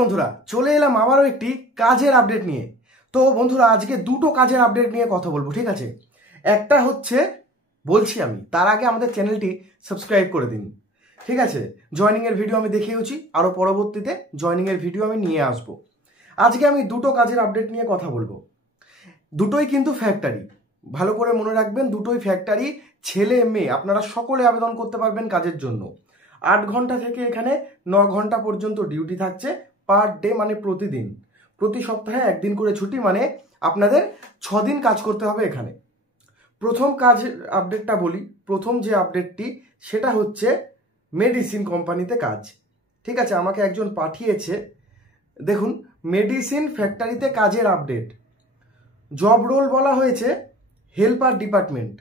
বন্ধুরা চলে এলাম আবারও একটি কাজের আপডেট নিয়ে। তো বন্ধুরা আজকে দুটো কাজের আপডেট নিয়ে কথা বলবো, ঠিক আছে। একটা হচ্ছে বলছি আমি, তার আগে আমাদের চ্যানেলটি সাবস্ক্রাইব করে দিন, ঠিক আছে। জয়েনিংয়ের ভিডিও আমি দেখিয়েছি, আরও পরবর্তীতে জয়েনিংয়ের ভিডিও আমি নিয়ে আসবো। আজকে আমি দুটো কাজের আপডেট নিয়ে কথা বলবো, দুটোই কিন্তু ফ্যাক্টরি। ভালো করে মনে রাখবেন, দুটোই ফ্যাক্টরি। ছেলে মেয়ে আপনারা সকলে আবেদন করতে পারবেন কাজের জন্য। 8 ঘন্টা থেকে এখানে 9 ঘন্টা পর্যন্ত ডিউটি থাকছে পার ডে, মানে প্রতিদিন। প্রতি সপ্তাহে একদিন করে ছুটি, মানে আপনাদের 6 দিন কাজ করতে হবে এখানে। প্রথম কাজ আপডেটটা বলি। প্রথম যে আপডেটটি সেটা হচ্ছে মেডিসিন কোম্পানিতে কাজ, ঠিক আছে। আমাকে একজন পাঠিয়েছে, দেখুন, মেডিসিন ফ্যাক্টরিতে কাজের আপডেট। জব রোল বলা হয়েছে হেল্পার ডিপার্টমেন্ট।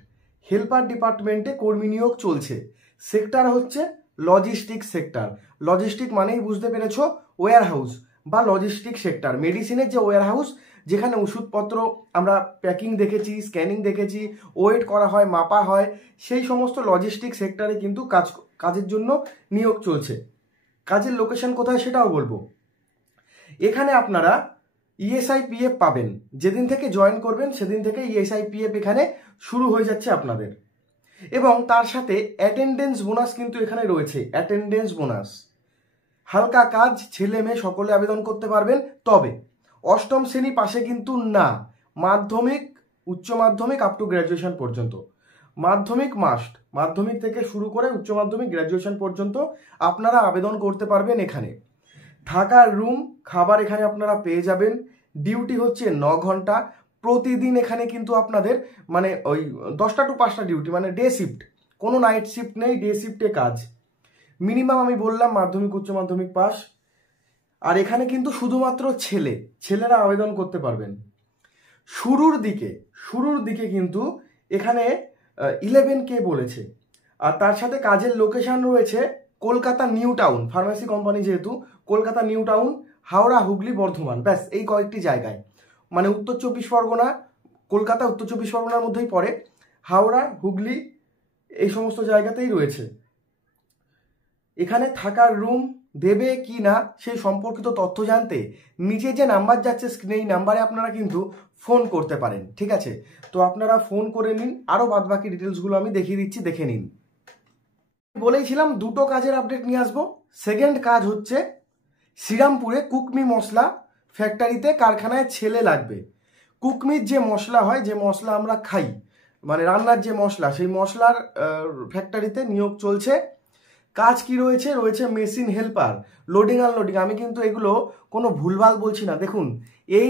হেল্পার ডিপার্টমেন্টে কর্মী নিয়োগ চলছে। সেক্টর হচ্ছে লজিস্টিক সেক্টর। লজিস্টিক মানেই বুঝতে পেরেছ, ওয়্যার হাউস বা লজিস্টিক সেক্টর। মেডিসিনের যে ওয়্যার হাউস, যেখানে ওষুধপত্র আমরা প্যাকিং দেখেছি, স্ক্যানিং দেখেছি, ওয়েট করা হয়, মাপা হয়, সেই সমস্ত লজিস্টিক সেক্টরে কিন্তু কাজের জন্য নিয়োগ চলছে। কাজের লোকেশন কোথায় সেটাও বলবো। এখানে আপনারা ইএসআই পিএফ পাবেন। যেদিন থেকে জয়েন করবেন সেদিন থেকে ইএসআই পিএফ এখানে শুরু হয়ে যাচ্ছে আপনাদের। এবং তার সাথে অ্যাটেন্ডেন্স বোনাস কিন্তু এখানে রয়েছে। Attendance bonus. হালকা কাজ, ছেলে মেয়ে সকলে আবেদন করতে পারবেন। তবে 8ম শ্রেণী পাশে কিন্তু না, মাধ্যমিক, উচ্চ মাধ্যমিক আপ টু গ্র্যাজুয়েশন পর্যন্ত। মাধ্যমিক মাস্ট। মাধ্যমিক থেকে শুরু করে উচ্চ মাধ্যমিক, গ্র্যাজুয়েশন পর্যন্ত আপনারা আবেদন করতে পারবেন এখানে। থাকার রুম, খাবার এখানে আপনারা পেয়ে যাবেন। ডিউটি হচ্ছে 9 ঘন্টা প্রতিদিন। এখানে কিন্তু আপনাদের মানে ওই 10টা টু 5টা ডিউটি, মানে ডে শিফট, কোনো নাইট শিফট নেই, ডে শিফটে কাজ। মিনিমাম আমি বললাম মাধ্যমিক উচ্চ মাধ্যমিক পাস। আর এখানে কিন্তু শুধুমাত্র ছেলেরা আবেদন করতে পারবেন। শুরুর দিকে কিন্তু এখানে 11K বলেছে। আর তার সাথে কাজের লোকেশন রয়েছে Kolkata new town, pharmacy company যেহেতু, কলকাতা নিউ টাউন, হাওড়া, হুগলি, বর্ধমান, ব্যাস এই কয়েকটি জায়গায়। মানে উত্তর 24 পরগনা, কলকাতা উত্তর 24 পরগনার মধ্যেই পড়ে, হাওড়া, হুগলি, এই সমস্ত জায়গাতেই রয়েছে। এখানে থাকার রুম দেবে কি না সেই সম্পর্কিত তথ্য জানতে নিচে যে নাম্বার যাচ্ছে স্ক্রিনে, এই নাম্বারে আপনারা কিন্তু ফোন করতে পারেন, ঠিক আছে। তো আপনারা ফোন করে নিন, আরও বাদবাকি ডিটেলসগুলো আমি দেখিয়ে দিচ্ছি, দেখে নিন। বলেইছিলাম দুটো কাজের আপডেট নিয়ে আসবো। সেকেন্ড কাজ হচ্ছে শ্রীরামপুরে কুকমি মশলা ফ্যাক্টরিতে, কারখানায় ছেলে লাগবে। কুকমির যে মশলা হয়, যে মশলা আমরা খাই, মানে রান্নার যে মশলা, সেই মশলার ফ্যাক্টরিতে নিয়োগ চলছে। কাজ কি রয়েছে? Machine helper, loading unloading. আমি কিন্তু এগুলো কোনো ভুলভাল বলছি না। দেখুন,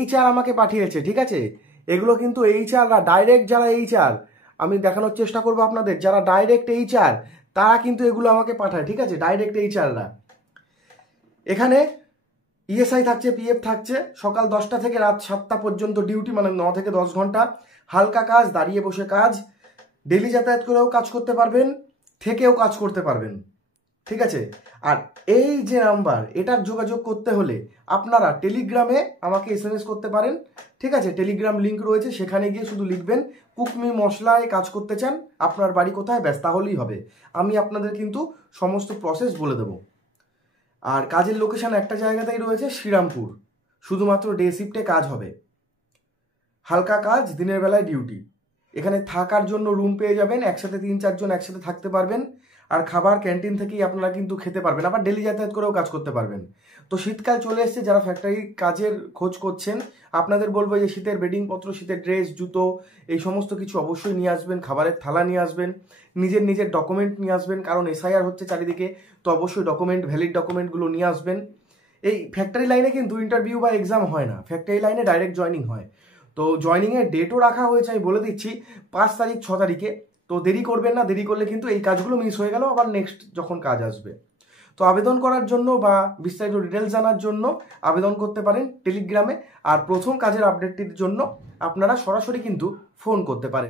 HR আমাকে পাঠিয়েছে, ঠিক আছে। এগুলো কিন্তু HR, ডাইরেক্ট যারা HR, আমি দেখানোর চেষ্টা করবো আপনাদের, যারা ডাইরেক্ট HR তারা কিন্তু এগুলো আমাকে পাঠায়, ঠিক আছে। ডাইরেক্ট HRরা। এখানে ইএসআই থাকছে, পিএফ থাকছে। সকাল 10টা থেকে রাত 7টা পর্যন্ত ডিউটি, মানে 9 থেকে 10 ঘন্টা। হালকা কাজ, দাঁড়িয়ে বসে কাজ। ডেলি যাতায়াত করেও কাজ করতে পারবেন, থেকেও কাজ করতে পারবেন, ঠিক আছে। আর এই যে নাম্বার, এটার যোগাযোগ করতে হলে আপনারা টেলিগ্রামে আমাকে SMS করতে পারেন, ঠিক আছে। টেলিগ্রাম লিঙ্ক রয়েছে, সেখানে গিয়ে শুধু লিখবেন কুকমি মশলায় কাজ করতে চান, আপনার বাড়ি কোথায়, ব্যাস, তাহলেই হবে। আমি আপনাদের কিন্তু সমস্ত প্রসেস বলে দেবো। আর কাজের লোকেশন একটা জায়গাতেই রয়েছে, শ্রীরামপুর। শুধুমাত্র ডে শিফটে কাজ হবে। হালকা কাজ, দিনের বেলায় ডিউটি। এখানে থাকার জন্য রুম পেয়ে যাবেন, একসাথে 3-4 জন একসাথে থাকতে পারবেন। আর খাবার ক্যান্টিন থেকেই আপনারা কিন্তু খেতে পারবেন, আবার ডেলি যাতায়াত করেও কাজ করতে পারবেন। তো শীতকাল চলে এসছে, যারা ফ্যাক্টরি কাজের খোঁজ করছেন, আপনাদের বলবো যে শীতের বেডিংপত্র, শীতের ড্রেস, জুতো, এই সমস্ত কিছু অবশ্যই নিয়ে আসবেন। খাবারের থালা নিয়ে আসবেন, নিজের ডকুমেন্ট নিয়ে আসবেন, কারণ SIR হচ্ছে চারিদিকে। তো অবশ্যই ডকুমেন্ট, ভ্যালিড ডকুমেন্টগুলো নিয়ে আসবেন। এই ফ্যাক্টরি লাইনে কিন্তু ইন্টারভিউ বা এক্সাম হয় না, ফ্যাক্টরি লাইনে ডাইরেক্ট জয়নিং হয়। তো জয়নিংয়ের ডেটও রাখা হয়েছে, আমি বলে দিচ্ছি, 5 তারিখ 6 তারিখে। তো দেরি করবেন না, দেরি করলে কিন্তু এই কাজগুলো মিস হয়ে গেল, আবার নেক্সট যখন কাজ আসবে। তো আবেদন করার জন্য বা বিস্তারিত ডিটেলস জানার জন্য আবেদন করতে পারেন টেলিগ্রামে। আর প্রথম কাজের আপডেটটির জন্য আপনারা সরাসরি কিন্তু ফোন করতে পারেন।